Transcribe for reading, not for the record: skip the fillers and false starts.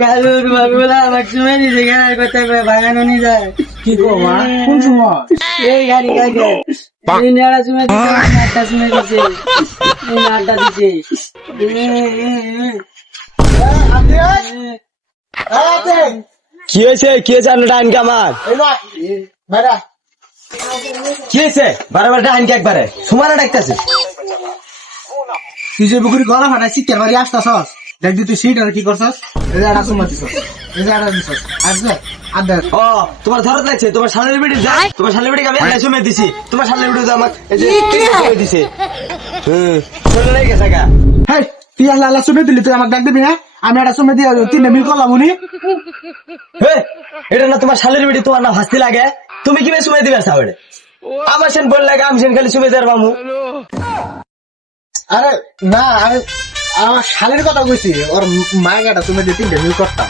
কালুর বাবুলা আমার সময় দিছে গাড়ি কথা বাগানো নিয়ে যায়। কি কো মা কোন সময় এই গাড়ি গাড়ি নেড়া সময় দিছে, আটটার সময় দিছে, আটটা দিছে। কি হয়েছে আপনার ডাইনকে আমার কি হয়েছে বারবার ডাইনকে একবারে সুমারা ডাকতেছে। তুই যে বুকুরি গলা ফাটাই শিখতে পারি আসতাছস দেখবি তুই সিট আর কি করছস এই যে আড়া সুমা দিছস এই যে আড়া দিছস আসবে আড্ডা ও তোমার ধরত লাগছে, তোমার শালের বেটি যায়, তোমার শালের বেটিকে আমি আড়াই সময় দিছি, তোমার শালের বেটি তো আমার এই যে সময় দিছে। চলে নাই গেছে গা। হেই তুই আল্লাহ আল্লাহ সুমে দিলি তুই আমাকে ডাক দিবি না আমি আড়া সুমে দিয়ে তিনটা মিল করলাম উনি হে, এটা না তোমার শালের বেটি, তোমার না ভাস্তি লাগে, তুমি কি সময় দিবে সাবড়ে আমার সেন বল লাগে, আমি সেন খালি সময় দেওয়ার মামু। আরে না আমি আমার শালের কথা কইছি ওর মায়ের গাটা সুমে দিয়ে তিনটা মিল করতাম।